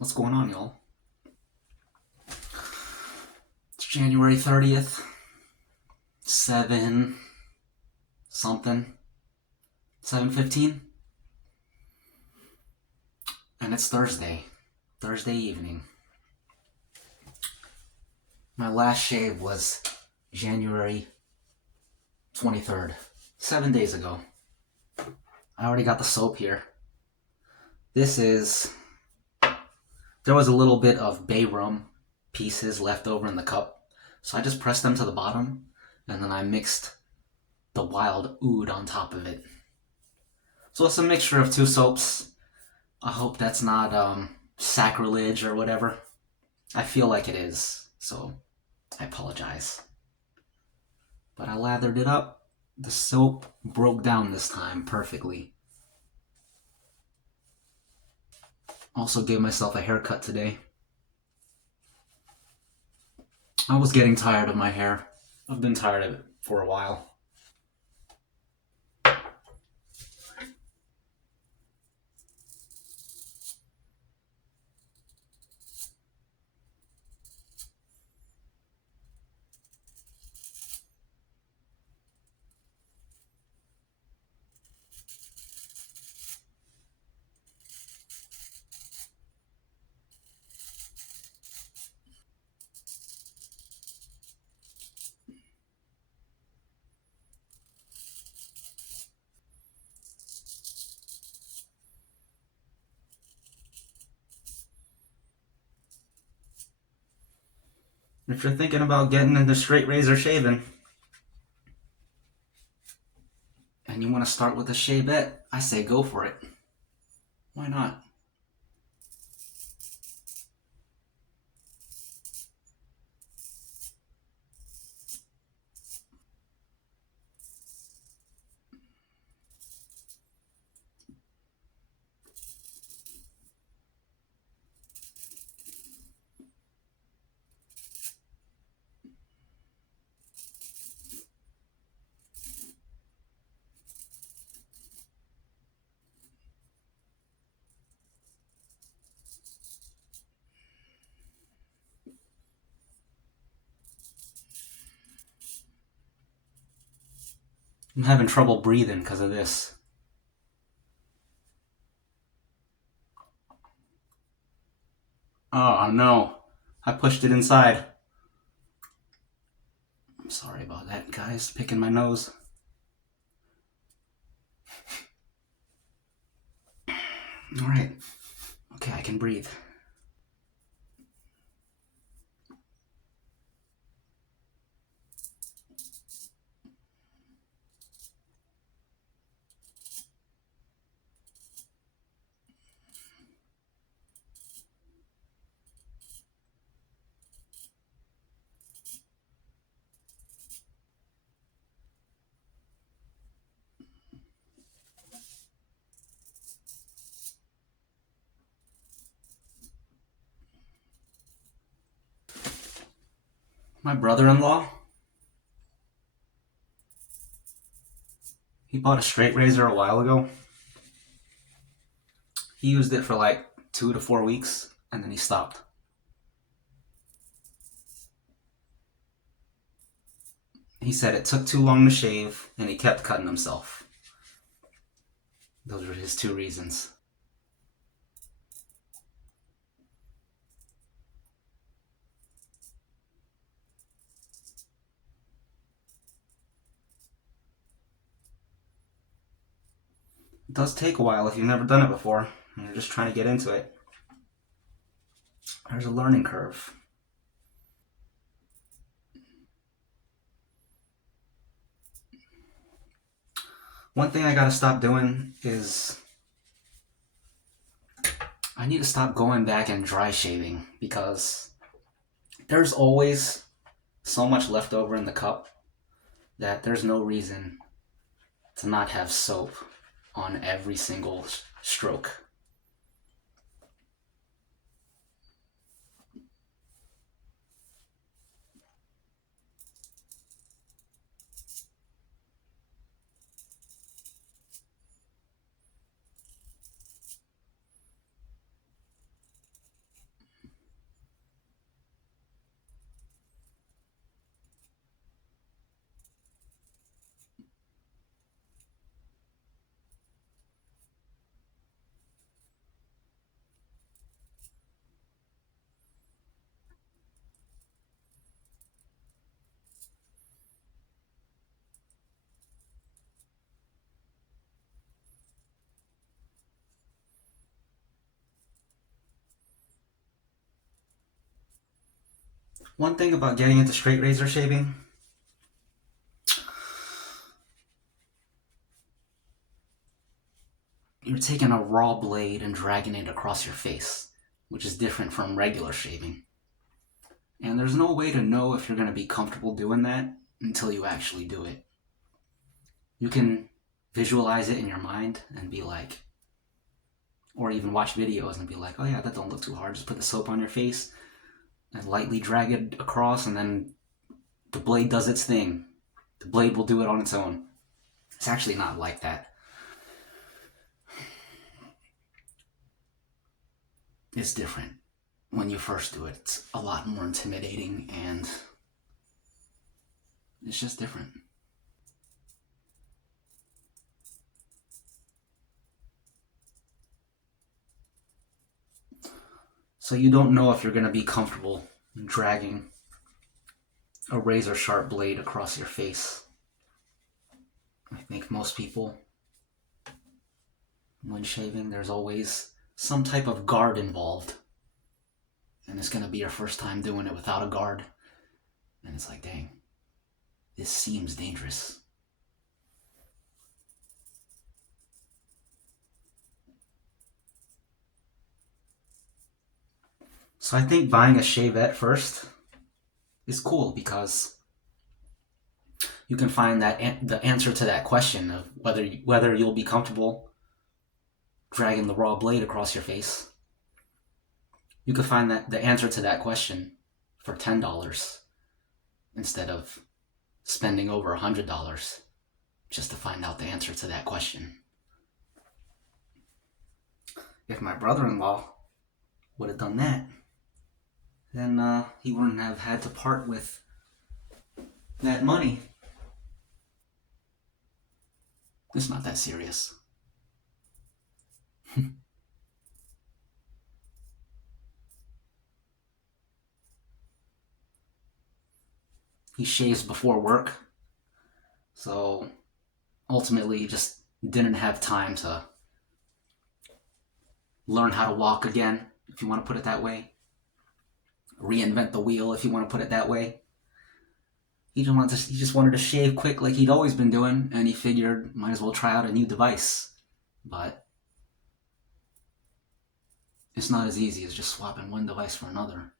What's going on, y'all? It's January 30th, 7 something, 7:15, and it's Thursday evening. My last shave was January 23rd, 7 days ago. I already got the soap here. There was a little bit of bay rum pieces left over in the cup, so I just pressed them to the bottom, and then I mixed the wild oud on top of it. So it's a mixture of two soaps. I hope that's not sacrilege or whatever. I feel like it is, so I apologize. But I lathered it up. The soap broke down this time perfectly. Also gave myself a haircut today. I was getting tired of my hair. I've been tired of it for a while. If you're thinking about getting into straight razor shaving, and you want to start with a shavette, I say go for it. Why not? I'm having trouble breathing because of this. Oh no, I pushed it inside. I'm sorry about that, guys. Picking my nose. Alright. Okay, I can breathe. My brother-in-law, he bought a straight razor a while ago. He used it for like 2 to 4 weeks, and then he stopped. He said it took too long to shave, and he kept cutting himself. Those were his two reasons. It does take a while if you've never done it before, and you're just trying to get into it. There's a learning curve. One thing I gotta stop doing is I need to stop going back and dry shaving because there's always so much left over in the cup that there's no reason to not have soap on every single stroke. One thing about getting into straight razor shaving, you're taking a raw blade and dragging it across your face, which is different from regular shaving. And there's no way to know if you're going to be comfortable doing that until you actually do it. You can visualize it in your mind and be like, or even watch videos and be like, oh yeah, that don't look too hard. Just put the soap on your face and lightly drag it across, and then the blade does its thing. The blade will do it on its own. It's actually not like that. It's different. When you first do it, it's a lot more intimidating, and it's just different. So you don't know if you're going to be comfortable dragging a razor sharp blade across your face. I think most people, when shaving, there's always some type of guard involved. And it's going to be your first time doing it without a guard. And it's like, dang, this seems dangerous. So I think buying a shavette first is cool because you can find that the answer to that question of whether you'll be comfortable dragging the raw blade across your face. You could find that the answer to that question for $10 instead of spending over $100 just to find out the answer to that question. If my brother-in-law would have done that, then he wouldn't have had to part with that money. It's not that serious. He shaves before work, so ultimately he just didn't have time to learn how to walk again, if you want to put it that way. Reinvent the wheel, if you want to put it that way. He just wanted to shave quick like he'd always been doing, and he figured might as well try out a new device. But it's not as easy as just swapping one device for another.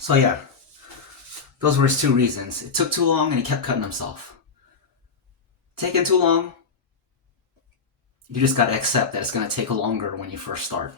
So yeah, those were his two reasons. It took too long and he kept cutting himself. Taking too long, you just gotta accept that it's gonna take longer when you first start.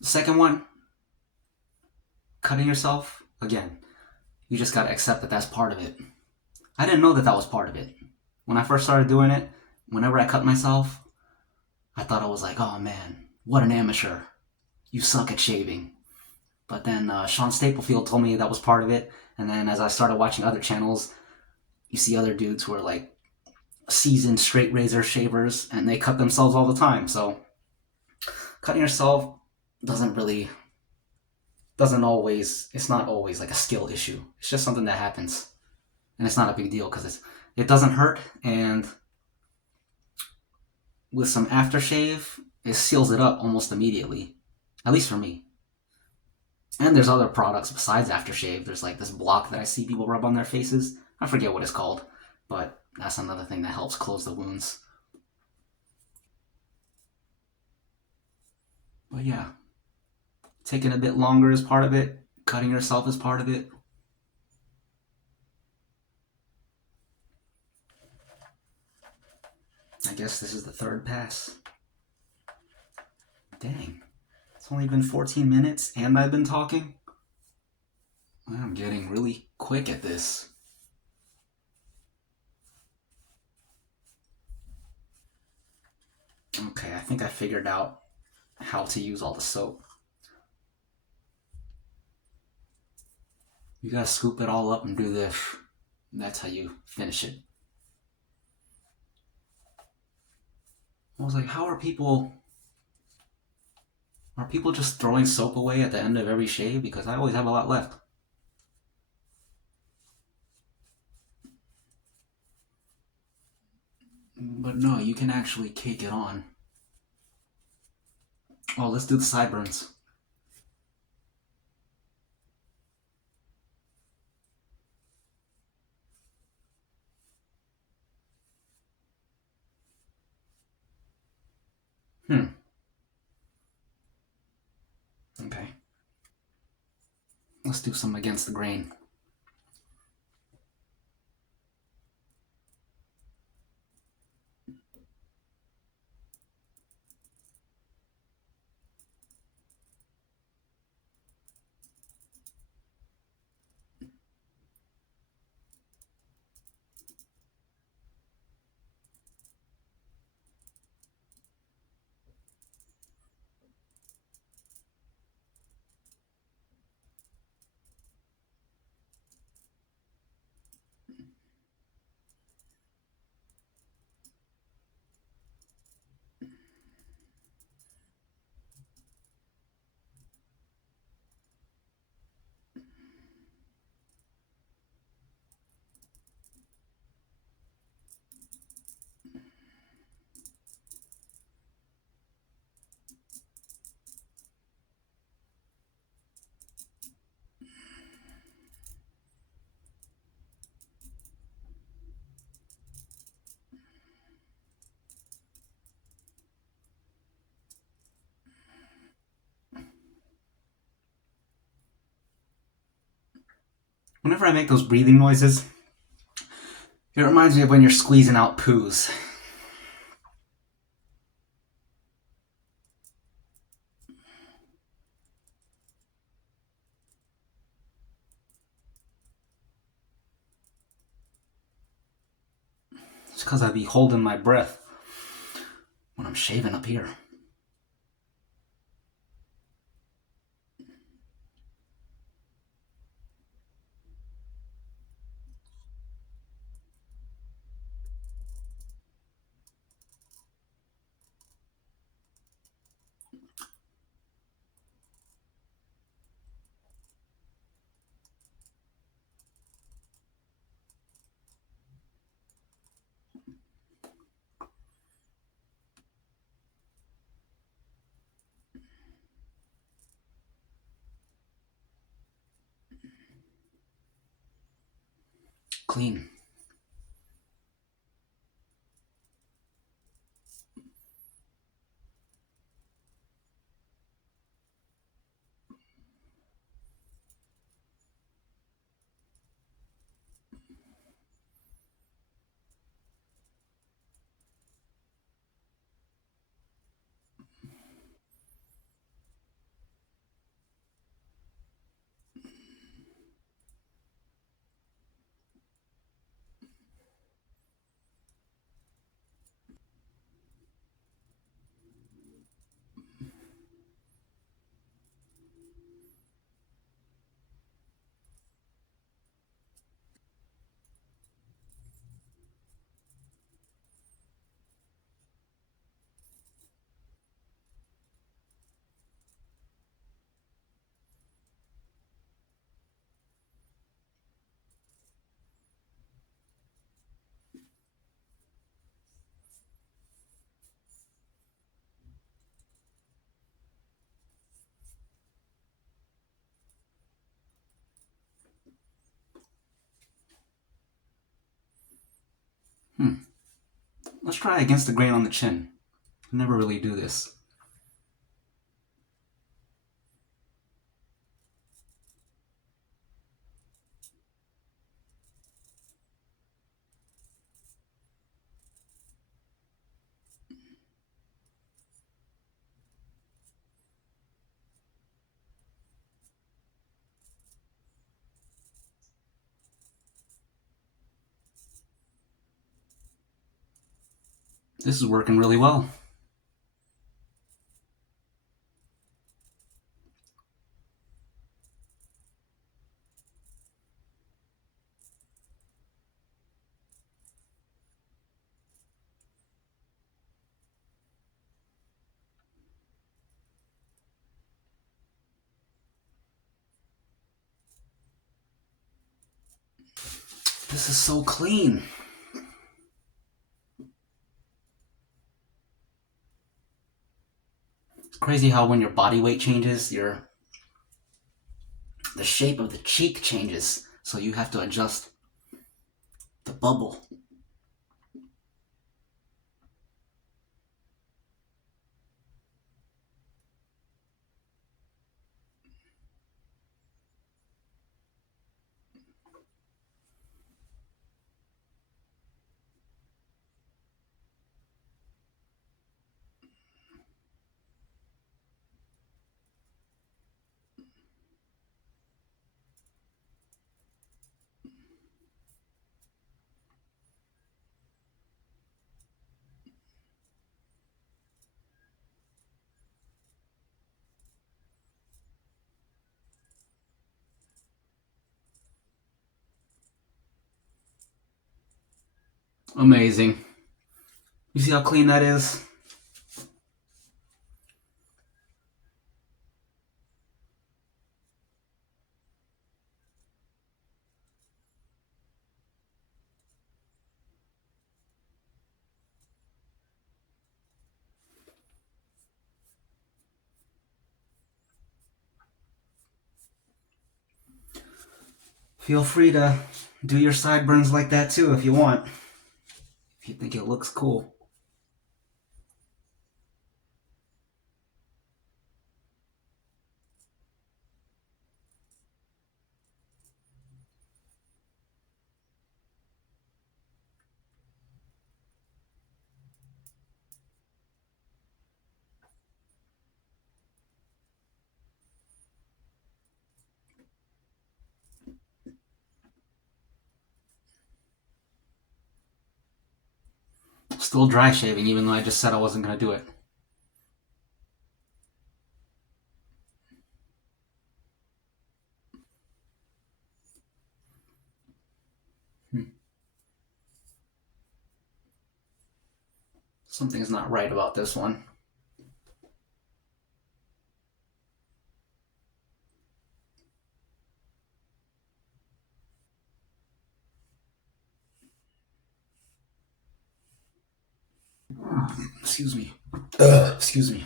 The second one, cutting yourself, again, you just gotta accept that that's part of it. I didn't know that that was part of it. When I first started doing it, whenever I cut myself, I thought I was like, oh man, what an amateur. You suck at shaving. But then Sean Staplefield told me that was part of it. And then as I started watching other channels, you see other dudes who are like seasoned straight razor shavers and they cut themselves all the time. So cutting yourself it's not always like a skill issue. It's just something that happens. And it's not a big deal because it doesn't hurt, and with some aftershave, it seals it up almost immediately. At least for me. And there's other products besides aftershave. There's like this block that I see people rub on their faces. I forget what it's called, but that's another thing that helps close the wounds. But yeah, taking a bit longer is part of it. Cutting yourself is part of it. I guess this is the third pass. Dang. It's only been 14 minutes and I've been talking? I'm getting really quick at this. Okay, I think I figured out how to use all the soap. You gotta scoop it all up and do this. That's how you finish it. I was like, how are people just throwing soap away at the end of every shave? Because I always have a lot left. But no, you can actually cake it on. Oh, let's do the sideburns. Okay. Let's do some against the grain. Whenever I make those breathing noises, it reminds me of when you're squeezing out poos. It's because I be holding my breath when I'm shaving up here. Clean. Let's try against the grain on the chin. I never really do this. This is working really well. This is so clean. It's crazy how when your body weight changes, the shape of the cheek changes. So you have to adjust the bubble. Amazing. You see how clean that is? Feel free to do your sideburns like that too if you want. If you think it looks cool. Still dry shaving, even though I just said I wasn't going to do it. Something's not right about this one. Excuse me. Excuse me.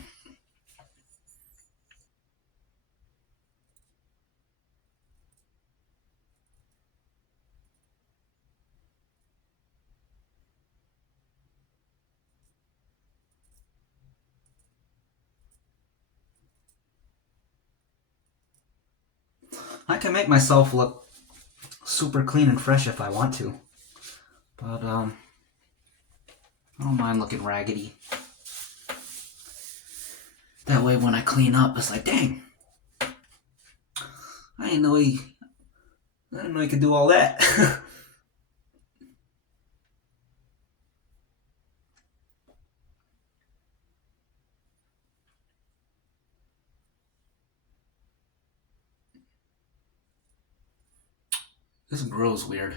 I can make myself look super clean and fresh if I want to. But, I don't mind looking raggedy. That way when I clean up, it's like, dang, I didn't know he could do all that. This grows weird.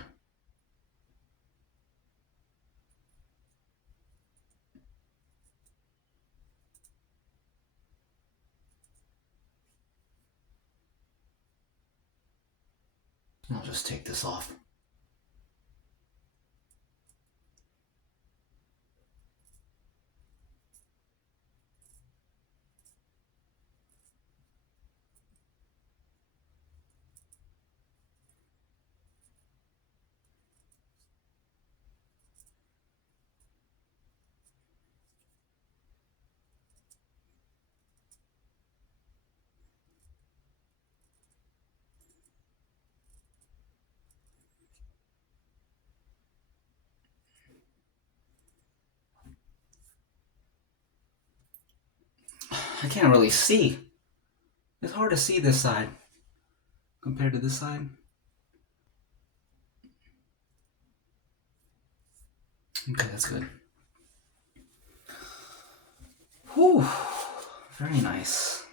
I'll just take this off. I can't really see. It's hard to see this side compared to this side. Okay, that's good. Whew. Very nice.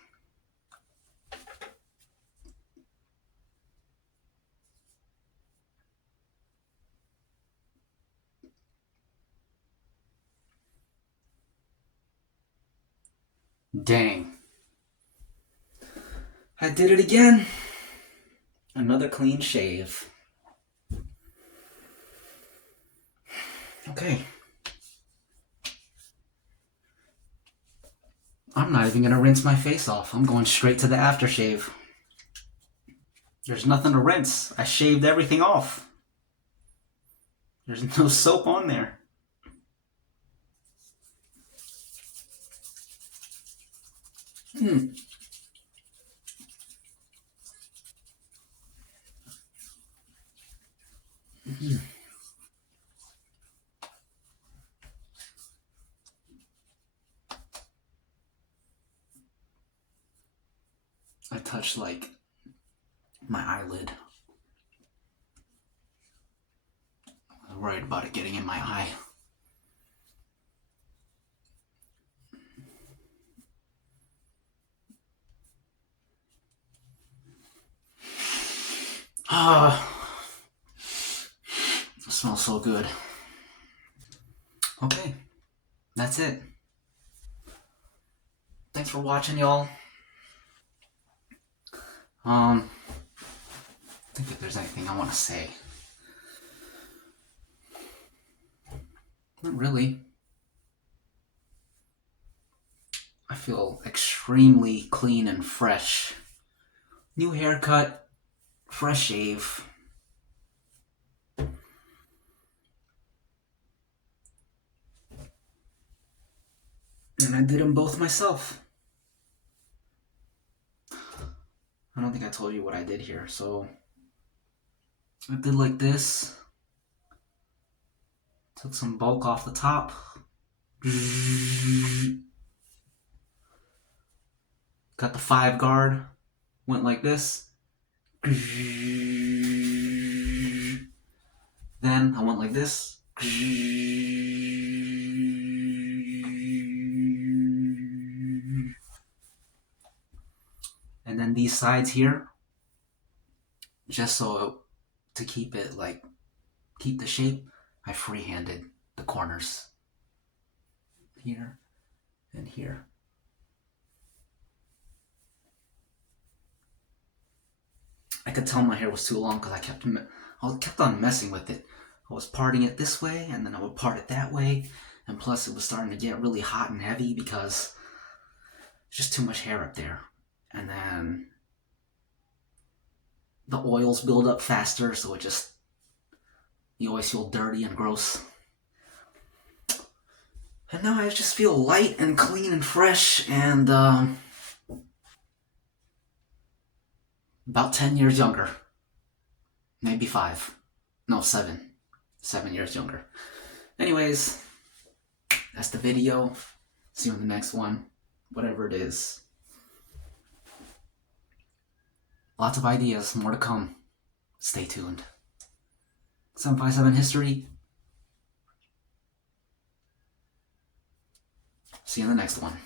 Dang. I did it again. Another clean shave. Okay. I'm not even gonna rinse my face off. I'm going straight to the aftershave. There's nothing to rinse. I shaved everything off. There's no soap on there. I touched like my eyelid. I was worried about it getting in my eye. It smells so good. Okay, that's it. Thanks for watching, y'all. I think if there's anything I want to say. Not really. I feel extremely clean and fresh. New haircut, fresh shave. And I did them both myself. I don't think I told you what I did here, so I did like this. Took some bulk off the top. Got the 5 guard. Went like this. Then I went like this. And then these sides here, just so to keep it like, keep the shape, I freehanded the corners. Here and here. I could tell my hair was too long because I kept on messing with it. I was parting it this way, and then I would part it that way, and plus it was starting to get really hot and heavy because there's just too much hair up there. And then the oils build up faster, so you always feel dirty and gross. And now I just feel light and clean and fresh, and about 10 years younger. Maybe 5. No, 7. 7 years younger. Anyways, that's the video. See you in the next one. Whatever it is. Lots of ideas. More to come. Stay tuned. 757 History. See you in the next one.